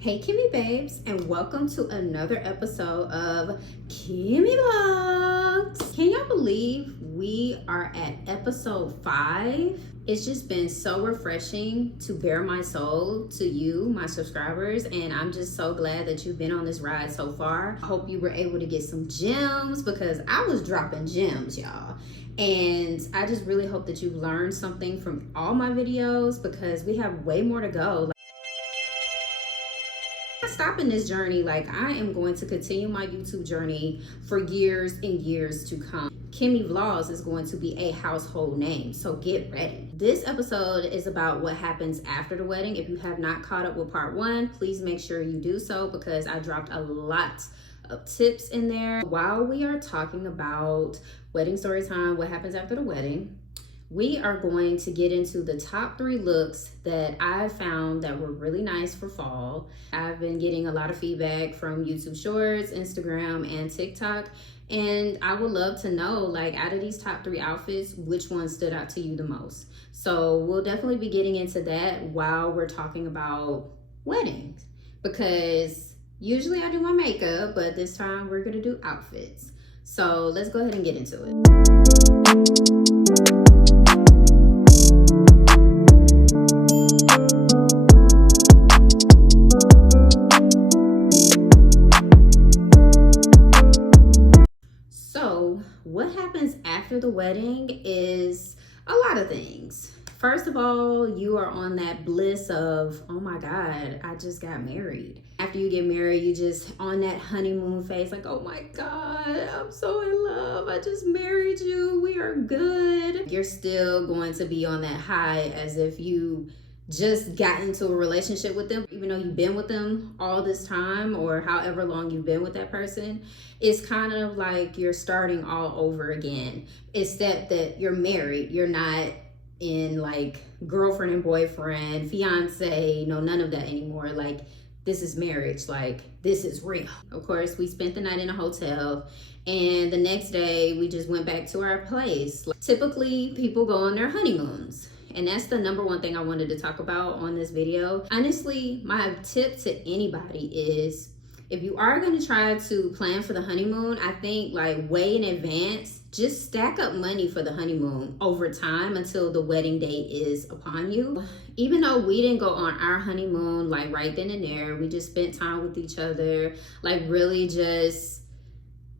Hey Kimmy babes, and welcome to another episode of Kimmy Vlogs. Can y'all believe we are at episode 5? It's just been so refreshing to bare my soul to you, my subscribers, and I'm just so glad that you've been on this ride so far. I hope you were able to get some gems because I was dropping gems, y'all. And I just really hope that you've learned something from all my videos because we have way more to go. Stopping this journey, like I am going to continue my YouTube journey for years and years to come. Kimmy Vlogs is going to be a household name, so get ready. This episode is about what happens after the wedding. If you have not caught up with part 1, please make sure you do so because I dropped a lot of tips in there. While we are talking about wedding story time, what happens after the wedding, we are going to get into the top 3 looks that I found that were really nice for fall. I've been getting a lot of feedback from YouTube Shorts, Instagram, and TikTok, and I would love to know, like, out of these top 3 outfits, which one stood out to you the most. So we'll definitely be getting into that while we're talking about weddings, because usually I do my makeup, but this time we're gonna do outfits. So let's go ahead and get into it. What happens after the wedding is a lot of things. First of all, you are on that bliss of, oh my God, I just got married. After you get married, you just on that honeymoon phase, like, oh my God, I'm so in love. I just married you. We are good. You're still going to be on that high as if you just got into a relationship with them, even though you've been with them all this time or however long you've been with that person. It's kind of like you're starting all over again, except that you're married. You're not in like girlfriend and boyfriend, fiance, no, none of that anymore. Like, this is marriage, like this is real. Of course, we spent the night in a hotel and the next day we just went back to our place. Typically, people go on their honeymoons. And that's the number one thing I wanted to talk about on this video. Honestly, my tip to anybody is if you are going to try to plan for the honeymoon, I think like way in advance, just stack up money for the honeymoon over time until the wedding date is upon you. Even though we didn't go on our honeymoon like right then and there, we just spent time with each other, like really just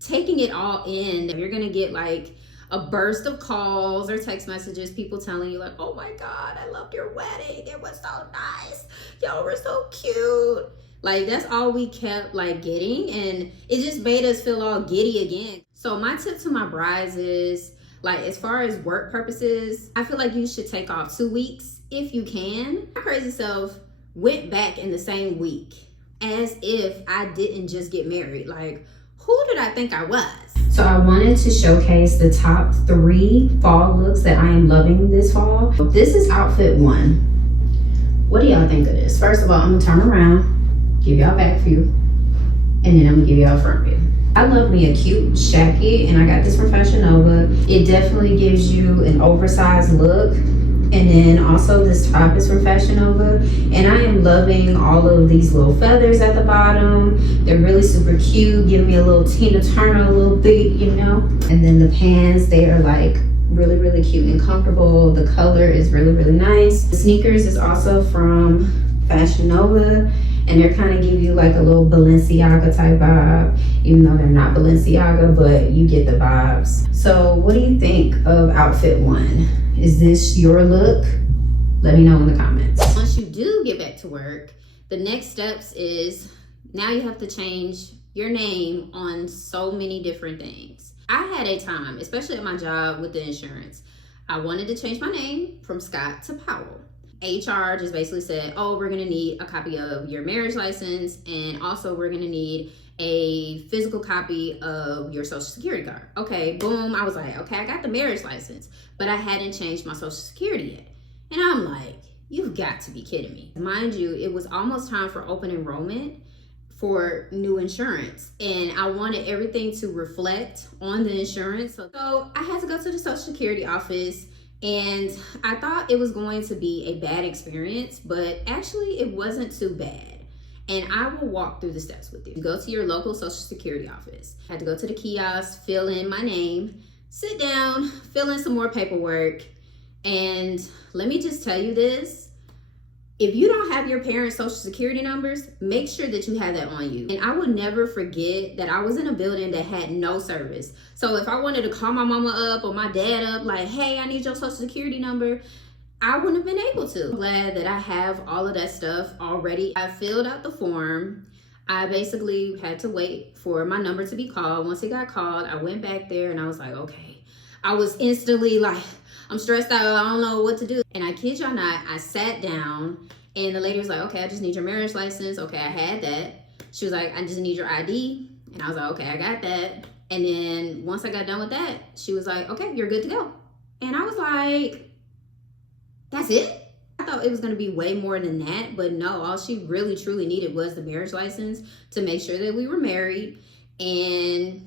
taking it all in. You're going to get like a burst of calls or text messages, people telling you like, oh my God, I loved your wedding. It was so nice. Y'all were so cute. Like, that's all we kept like getting, and it just made us feel all giddy again. So my tip to my brides is, like, as far as work purposes, I feel like you should take off 2 weeks if you can. My crazy self went back in the same week as if I didn't just get married. Like, who did I think I was? So I wanted to showcase the top 3 fall looks that I am loving this fall. This is outfit 1. What do y'all think of this? First of all, I'm gonna turn around, give y'all back view, and then I'm gonna give y'all front view. I love me a cute Shacket, and I got this from Fashion Nova. It definitely gives you an oversized look. And then also this top is from Fashion Nova, and I am loving all of these little feathers at the bottom. They're really super cute, give me a little Tina Turner a little bit, you know. And then the pants, they are like really, really cute and comfortable. The color is really, really nice. The sneakers is also from Fashion Nova, and they're kind of give you like a little Balenciaga type vibe, even though they're not Balenciaga, but you get the vibes. So what do you think of outfit 1? Is this your look? Let me know in the comments. Once you do get back to work, the next steps is now you have to change your name on so many different things. I had a time, especially at my job with the insurance, I wanted to change my name from Scott to Powell. HR just basically said, oh, we're gonna need a copy of your marriage license, and also we're gonna need a physical copy of your social security card. Okay, boom, I was like, okay, I got the marriage license, but I hadn't changed my social security yet. And I'm like, you've got to be kidding me. Mind you, it was almost time for open enrollment for new insurance, and I wanted everything to reflect on the insurance. So I had to go to the social security office, and I thought it was going to be a bad experience, but actually it wasn't too bad. and I will walk through the steps with you. You go to your local Social Security office. I had to go to the kiosk, fill in my name, sit down, fill in some more paperwork. And let me just tell you this. If you don't have your parents' Social Security numbers, make sure that you have that on you. And I will never forget that I was in a building that had no service. So if I wanted to call my mama up or my dad up, like, hey, I need your Social Security number, I wouldn't have been able to. I'm glad that I have all of that stuff already. I filled out the form. I basically had to wait for my number to be called. Once it got called, I went back there and I was like, okay. I was instantly like, I'm stressed out, I don't know what to do. And I kid y'all not, I sat down and the lady was like, okay, I just need your marriage license. Okay, I had that. She was like, I just need your ID. And I was like, okay, I got that. And then once I got done with that, she was like, okay, you're good to go. And I was like, that's it? I thought it was gonna be way more than that, but no, all she really truly needed was the marriage license to make sure that we were married, and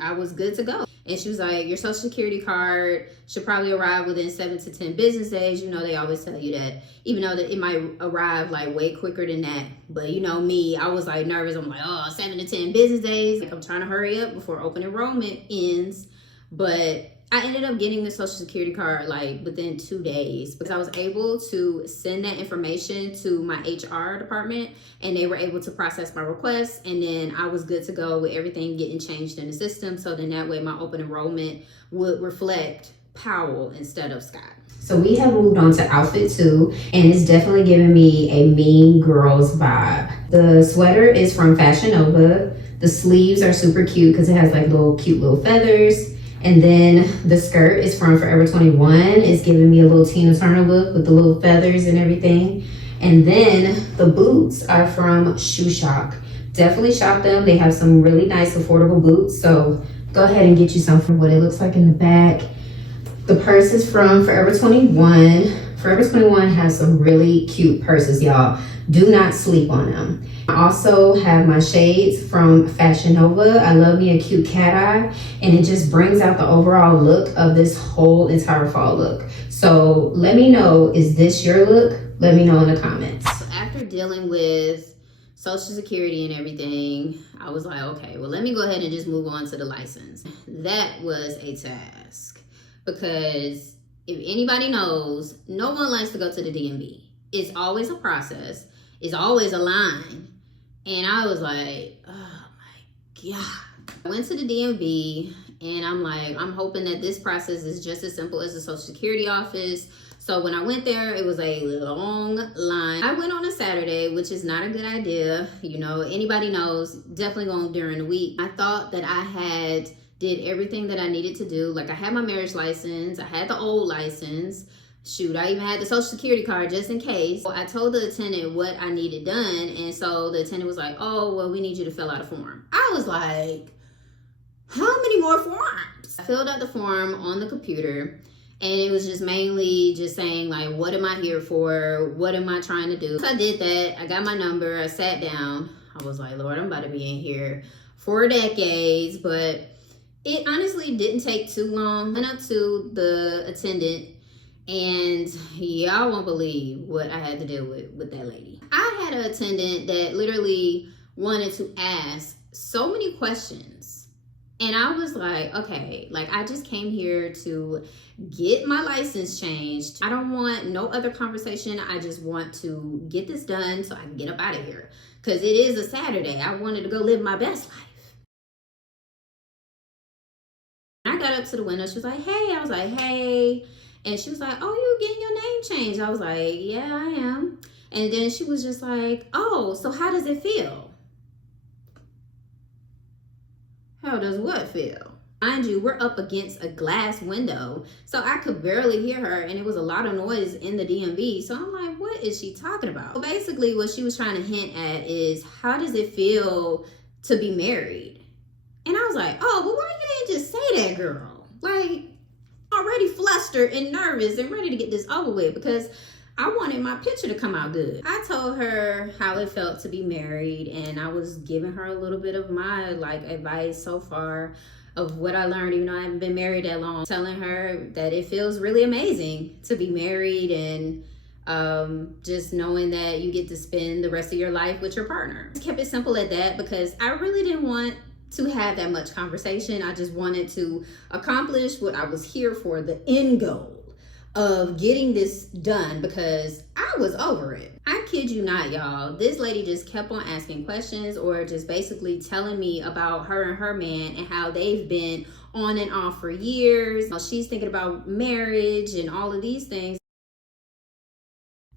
I was good to go. And she was like, your Social Security card should probably arrive within 7 to 10 business days. You know, they always tell you that, even though that it might arrive like way quicker than that. But you know me, I was like nervous. I'm like, oh, 7 to 10 business days. Like, I'm trying to hurry up before open enrollment ends. But I ended up getting the Social Security card like within 2 days because I was able to send that information to my HR department and they were able to process my request, and then I was good to go with everything getting changed in the system. So then that way my open enrollment would reflect Powell instead of Scott. So we have moved on to outfit 2, and it's definitely giving me a Mean Girls vibe. The sweater is from Fashion Nova. The sleeves are super cute because it has like cute little feathers. And then the skirt is from Forever 21. It's giving me a little Tina Turner look with the little feathers and everything. And then the boots are from ShoeShock. Definitely shop them. They have some really nice affordable boots. So go ahead and get you some from what it looks like in the back. The purse is from Forever 21. Forever 21 has some really cute purses, y'all. Do not sleep on them. I also have my shades from Fashion Nova. I love me a cute cat eye, and it just brings out the overall look of this whole entire fall look. So let me know, is this your look? Let me know in the comments. So after dealing with Social Security and everything, I was like, okay, well, let me go ahead and just move on to the license. That was a task because if anybody knows, no one likes to go to the DMV. It's always a process. It's always a line. And I was like, oh my God. I went to the DMV and I'm like, I'm hoping that this process is just as simple as the Social Security office. So when I went there, it was a long line. I went on a Saturday, which is not a good idea. You know, anybody knows, definitely going during the week. I thought that I did everything that I needed to do. Like I had my marriage license, I had the old license. Shoot, I even had the Social Security card just in case. So I told the attendant what I needed done. And so the attendant was like, oh, well, we need you to fill out a form. I was like, how many more forms? I filled out the form on the computer. And it was just mainly just saying like, what am I here for? What am I trying to do? So I did that. I got my number. I sat down. I was like, Lord, I'm about to be in here for decades. But it honestly didn't take too long. I went up to the attendant. And y'all won't believe what I had to deal with that lady. I had an attendant that literally wanted to ask so many questions. And I was like, okay, like I just came here to get my license changed. I don't want no other conversation. I just want to get this done so I can get up out of here. Because it is a Saturday. I wanted to go live my best life. I got up to the window. She was like, hey. I was like, hey. And she was like, oh, you getting your name changed? I was like, yeah, I am. And then she was just like, oh, so how does it feel? How does what feel? Mind you, we're up against a glass window, so I could barely hear her, and it was a lot of noise in the DMV. So I'm like, what is she talking about? So basically, what she was trying to hint at is, how does it feel to be married? And I was like, oh, but why you didn't just say that, girl? Like, already flustered and nervous and ready to get this over with because I wanted my picture to come out good. I told her how it felt to be married, and I was giving her a little bit of my advice so far of what I learned, even though I haven't been married that long. Telling her that it feels really amazing to be married, and Just knowing that you get to spend the rest of your life with your partner. I kept it simple at that because I really didn't want to have that much conversation. I just wanted to accomplish what I was here for, the end goal of getting this done, because I was over it. I kid you not, y'all. This lady just kept on asking questions or just basically telling me about her and her man and how they've been on and off for years. She's thinking about marriage and all of these things.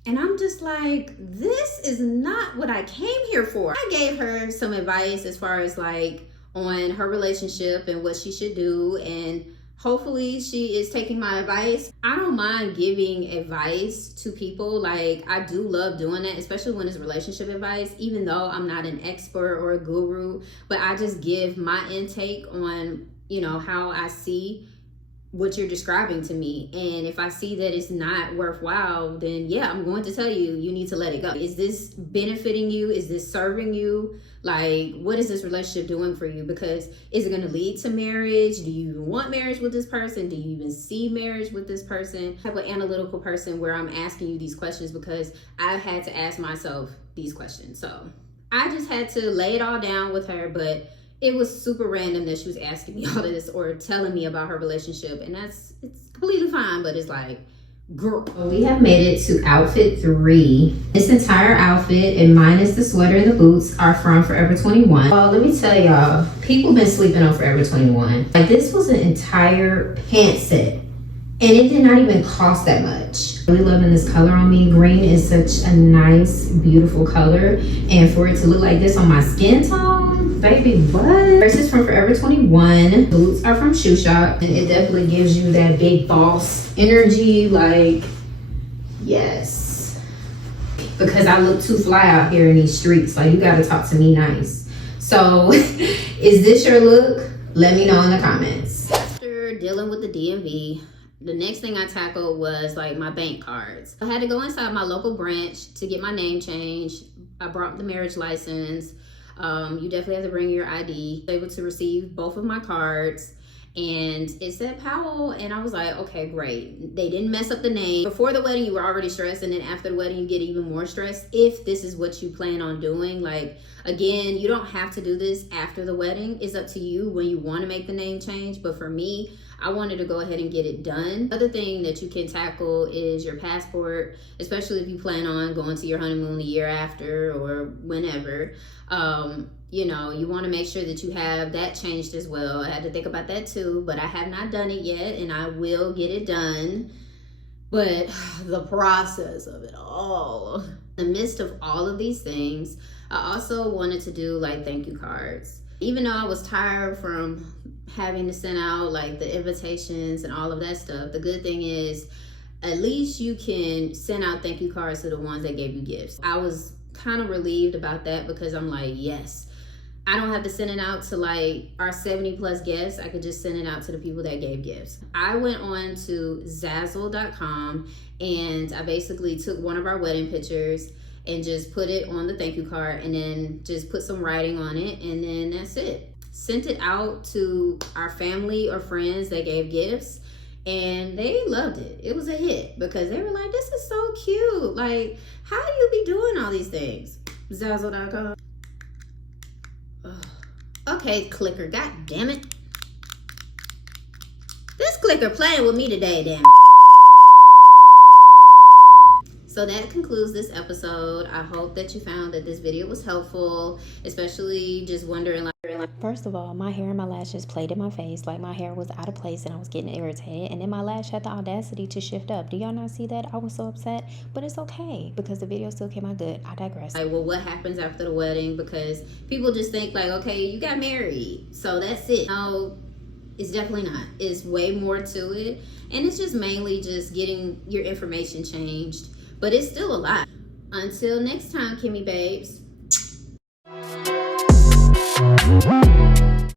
And I'm just like, this is not what I came here for. I gave her some advice as far as like on her relationship and what she should do, and hopefully she is taking my advice. I don't mind giving advice to people. Like, I do love doing that, especially when it's relationship advice, even though I'm not an expert or a guru, but I just give my intake on, you know, how I see what you're describing to me. And if I see that it's not worthwhile, then yeah, I'm going to tell you, you need to let it go. Is this benefiting you? Is this serving you? Like, what is this relationship doing for you? Because is it going to lead to marriage? Do you even want marriage with this person? Do you even see marriage with this person? I'm an analytical person where I'm asking you these questions because I've had to ask myself these questions. So I just had to lay it all down with her, but it was super random that she was asking me all of this or telling me about her relationship, and it's completely fine, but it's like, girl. We have made it to outfit 3. This entire outfit, and minus the sweater and the boots, are from Forever 21. Oh, let me tell y'all, people been sleeping on Forever 21. Like, this was an entire pant set, and it did not even cost that much. Really loving this color on me. Green is such a nice, beautiful color, and for it to look like this on my skin tone, baby, what? This is from Forever 21. Boots are from ShoeShock, and it definitely gives you that big boss energy. Like, yes, because I look too fly out here in these streets. Like, you gotta talk to me nice. So is this your look? Let me know in the comments. After dealing with the DMV, the next thing I tackled was like my bank cards. I had to go inside my local branch to get my name changed. I brought the marriage license. You definitely have to bring your ID. I was able to receive both of my cards, and it said Powell, and I was like, okay, great. They didn't mess up the name. Before the wedding, you were already stressed, and then after the wedding, you get even more stressed if this is what you plan on doing. Like, again, you don't have to do this after the wedding. It's up to you when you want to make the name change, but for me, I wanted to go ahead and get it done. Other thing that you can tackle is your passport, especially if you plan on going to your honeymoon the year after or whenever. You know, you want to make sure that you have that changed as well. I had to think about that too, but I have not done it yet, and I will get it done. But the process of it all, in the midst of all of these things, I also wanted to do like thank you cards. Even though I was tired from having to send out like the invitations and all of that stuff, the good thing is at least you can send out thank you cards to the ones that gave you gifts. I was kind of relieved about that because I'm like, yes, I don't have to send it out to like our 70 plus guests. I could just send it out to the people that gave gifts. I went on to Zazzle.com and I basically took one of our wedding pictures and just put it on the thank you card and then just put some writing on it, and then that's it. Sent it out to our family or friends that gave gifts, and they loved it. It was a hit because they were like, this is so cute. Like, how do you be doing all these things? Zazzle.com. Okay, clicker, god damn it. This clicker playing with me today, damn it. So that concludes this episode. I hope that you found that this video was helpful, especially just wondering like, first of all, my hair and my lashes played in my face. Like, my hair was out of place and I was getting irritated, and then my lash had the audacity to shift up. Do y'all not see that? I was so upset, but it's okay because the video still came out good. I digress. Like, well, what happens after the wedding? Because people just think like, okay, you got married, so that's it. No, it's definitely not. It's way more to it, and it's just mainly just getting your information changed, but it's still a lot. Until next time, Kimmy babes.